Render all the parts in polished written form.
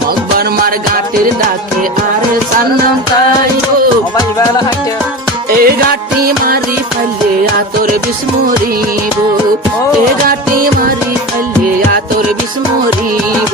মগবার মার গাটের ডাকে আরে সান্নাম তাইবো এ গাটি মারি ফেলে আতর বিস্মরিব এ গাটি মারি ফেলে আতর বিস্মরিব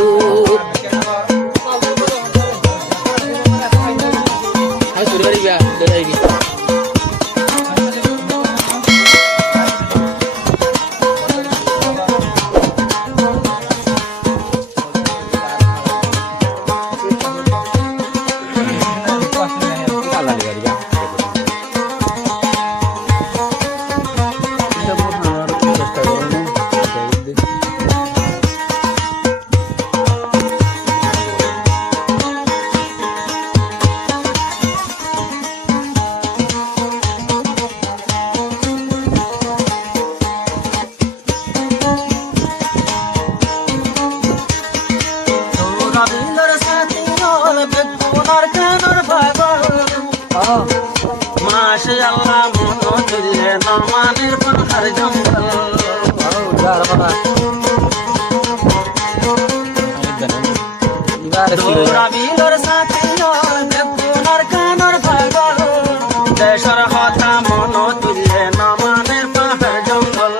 মাশাআল্লাহ মনো চলে নমানের পাহাড় জঙ্গল তোরা বিলর সাথে বেগুনার কানর পাগল দেশর কথা মনো তুলে নমানের পাহাড় জঙ্গল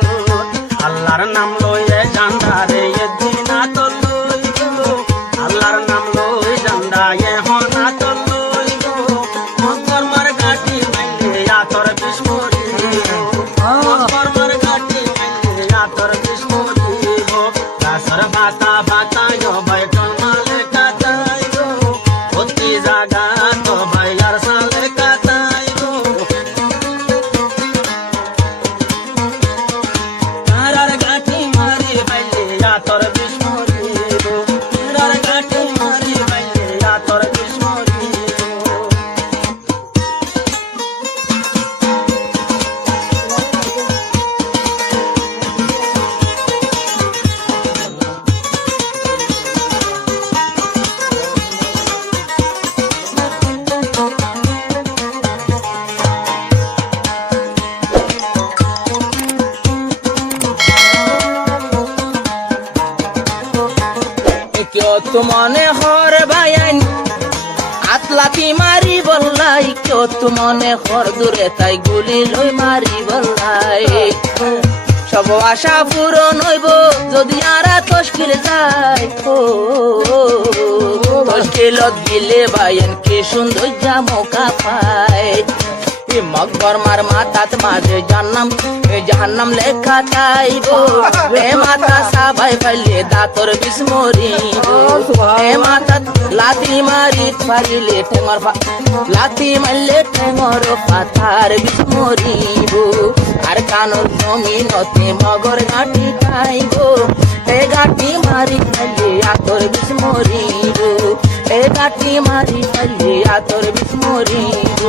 আল্লাহর নাম লয়ে জান্ডারে এদিনা তো লইব আল্লাহর নাম লই জান্ডায়ে হনা তো লইব মগর মার গাটি মাইলে আতর বিস্মরি মগর মার গাটি মাইলে আতর বিস্মরি দাসর ভাতা ভাতা yo বাইটল মালে কাটাইবো অতি জায়গা তো ভাইয়ার সালে কাটাইবো তারার গাটি মারি বাইলে আতর বিস্মরি তারার গাটি মারি বাইলে আতর বিস্মরি তো মনে হর ভাইয়ান আতলাতি মারি বললাই কেউ তো মনে হর দূরে তাই গুলি লই মারি বললাই সব আশা পূরণ হইব যদি আর তশকিল যায় তশকিলত দিলে ভাইয়ান কি সুন্দর জামকা পায় মগর মার মাথাত মাঝে জাহান্নাম লেখা চাইব এ মাথা সাবাই ফেলে দাতর বিস্মরিব এ মাথা লাথি মারি পারিলে ঠেঙর লাথি মারলে ঠেঙর পাথার বিস্মরিব আর কানর জমিনতে মগর গাঁটি খাইব এ গাঁটি মারি ফেলে আতর বিস্মরিব এ গাঁটি মারি ফেলে আতর বিস্মরিব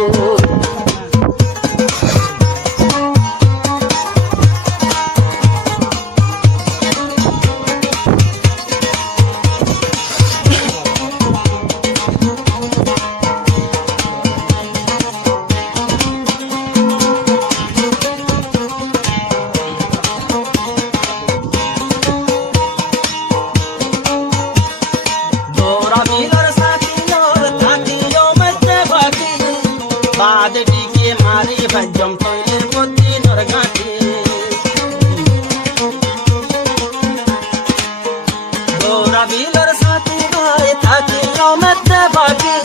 বাদটিকে মারি ভাজম তৈলের মধ্যে নরগাঁটি দৌড়া বিলর সাথে ভাই থাকি মধ্যে বাকি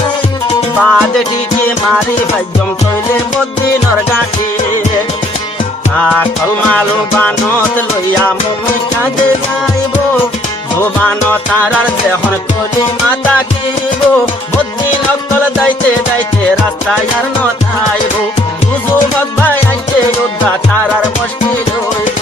বাদটিকে মারি ভাজম তৈলের মধ্যে নরগাঁটি আকল মালু বানত লইয়া মুমি কাজে যাইব বান তারার দেহন কলি মাতা কিব বুদ্ধি নকল দাইতে দাইতে রাস্তায় আর নথাইব বুঝু ভাই আইতে যোদ্ধা তারার মুশকিল হইব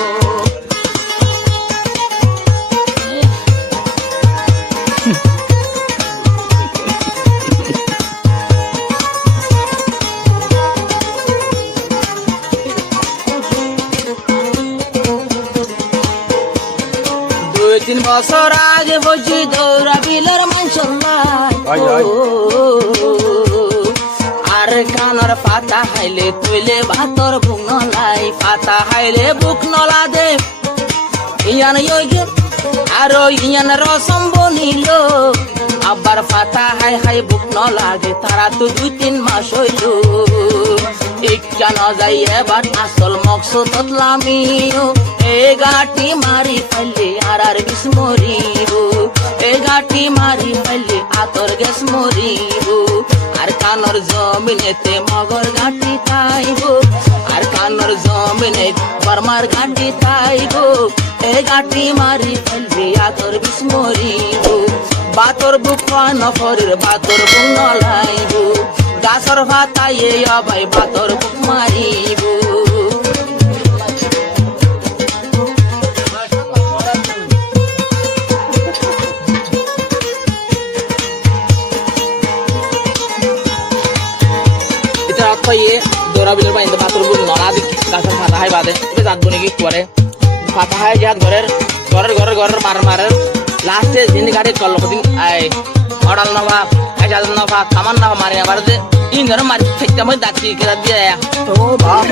তিন বছর আগে বসি দৌড়া বিলের আর কানর পাতা হাইলে তুইলে ভাতর বুক নলাই পাতা হাইলে বুক নলা দে ইয়ান আর ইয়ান রসম বনিল আবার বুক ন লাগে তারা তো 2-3 মাস হইল ইচ্ছা ন যাই এবার আসল মকসদত লামিও এ গাটি মারি ফেললে আর বিষ মরিব এ গাটি মারি ফেললে আতর গ্যাস মরিব আর কানর জমিনেতে মগর গাটি তাইব আর কানর জমিনে বর্মার গাটি তাইব এ গাটি মারি ফেলবি আতর বিষ মরিব বাতর বুক নফরের বাতর বুক নলাইব গাছর ভাতাইয়ে অবাই বাতর বুক মারিব দৌড়া বিলের বাইন্দে বাতর বুক নলা দিক গাছের ফাতা হাই বাদে এটা জাত বনে কি করে ফাতা হাই যাত ঘরের মারের লাস্টে জিন্দি গাড়ি চল দিন আই অডাল নভা আইজাল নভা কামান নভা মারি আবার যে ইন ধরে মারি ফেকটা মই দাঁতি কেরা দিয়ে ও বাপ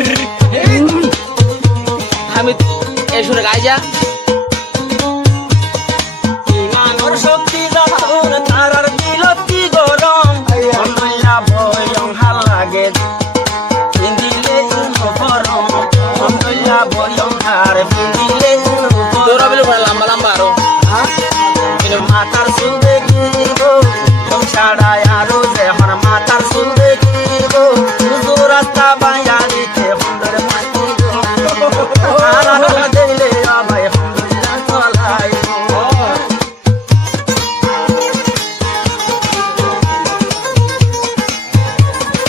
আমি এই সুরে গাই যা ইমানর শক্তি যখন তারার বিলতি গরম অনয়া ভয়ং হাল লাগে ইন্দিলে গরম অনয়া ভয়ং হার বিদিলে দৌড়া বিলে লম্বা লম্বা আরো মাতার সুল দেখিব ছাড়াই আরো যে আমার মাতার সুল দেখিব রাস্তা বাইয়া দিতে সুন্দর দিলে আমায় সুন্দর চলাই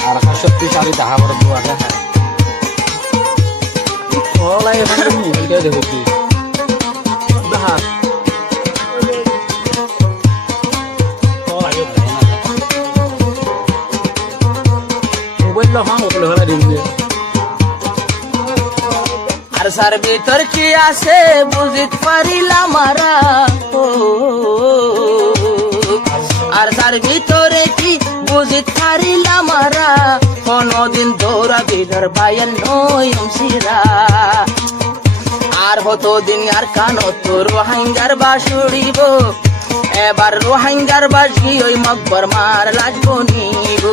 আর শক্তিশালী দেখা করে বুয়া দেখা ওলাই দেখো কি দেখা আর সার ভিতর কি আছে বুঝিত পারিলাম মারা আর সার ভিতরে কি বুঝিত পারিলাম মারা কোনদিন দৌড়া বিদর বায়ান নয়ম সিরা আর হতো দিন আর কানো তো রোহিঙ্গার বাসুড়িব এবার রোহিঙ্গার বাসি ওই মকবর মার লাশ বনিব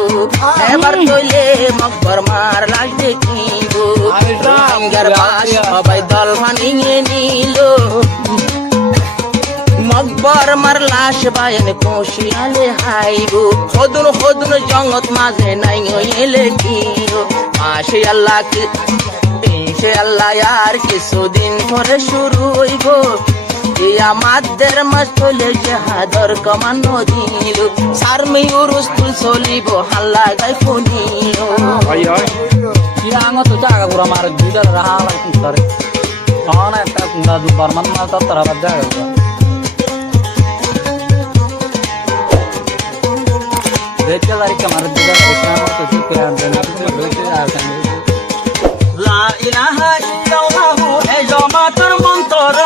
এবার তৈলে মকবর মার লাশ দেখিব রোহিঙ্গার বাস সবাই দল ভাঙিয়ে নিল মকবর মার লাশ বায়ন কোশিয়ালে হাইব হদুন জঙ্গত মাঝে নাই এলে কিও মাসে আল্লাহ সে আল্লাহ আর কিছুদিন পরে শুরু হইব আমাদের মাস চলে জাহাদর কমানো দিল সারমি উরুস্তুল চলিব হাল্লা গাই ফোনিও কিরাঙ্গ তো জায়গা পুরা মার দুইটার রাহা লাইন করে কোন একটা দুবার মান মার তার আবার জায়গা দেখতে তারিখে মার দুইটার বসানো তো ঠিক আর দেন লা ইলাহা ইল্লাল্লাহু এ জমাতর মন্তর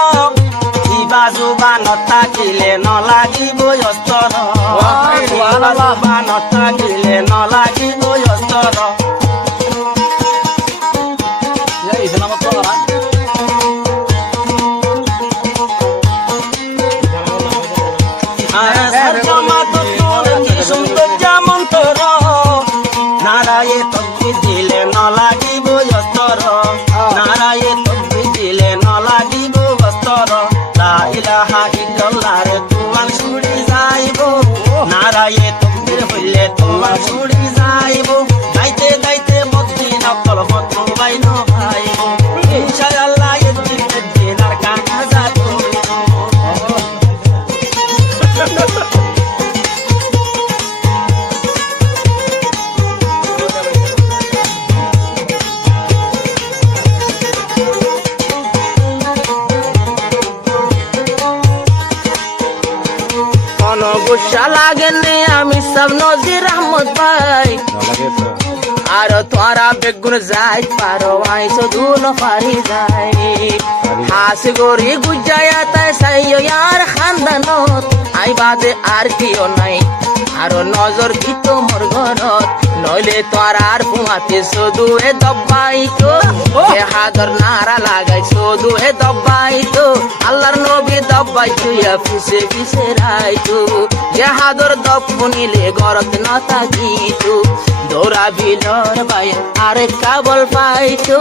বাজুবানত থাকিলে নলাগিব অস্তৰ বাজুবানত থাকিলে নলাগিব অস্তৰ নারায়ে তকবীর দিলে নলাগিব অস্তৰ নারায়ে তকবীর দিলে নলাগিব অস্তৰ লা ইলাহা ইল্লাল্লাহ রে তোমার ছুড়ি যাইব নারায়ে তকবীর হইলে তোমার ছুড়ি যাইব গাইতে গাইতে মদিনা কলহত বাইন ভাইব ইনশাআল্লাহ একদিন দিনার কানা যাব গুসা লাগেনি আমি সব নজির আহমদ ভাই আর তোরা বেগুন যাই পারো আই সদুল পারি যাই হাস গরি গুজায়া তাই সাইও ইয়ার খানদানত আই বাদে আর কিও নাই আর নজর দিত মোর ঘরত নইলে তোর আর ঘুমাতে শুধু এ দব্বাইতো হাদর নারা লাগাই শুধু এ দব্বাইতো আল্লাহর নবী দব্বাই তুইয়া পিছে পিছে রাইতো যে হাদর দপ্প নিলে গরত না থাকিতো দৌড়া বিলর ভাই আরে কাবল পাইতো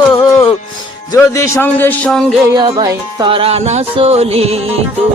যদি সঙ্গে সঙ্গে ভাই তারা না চলিতো।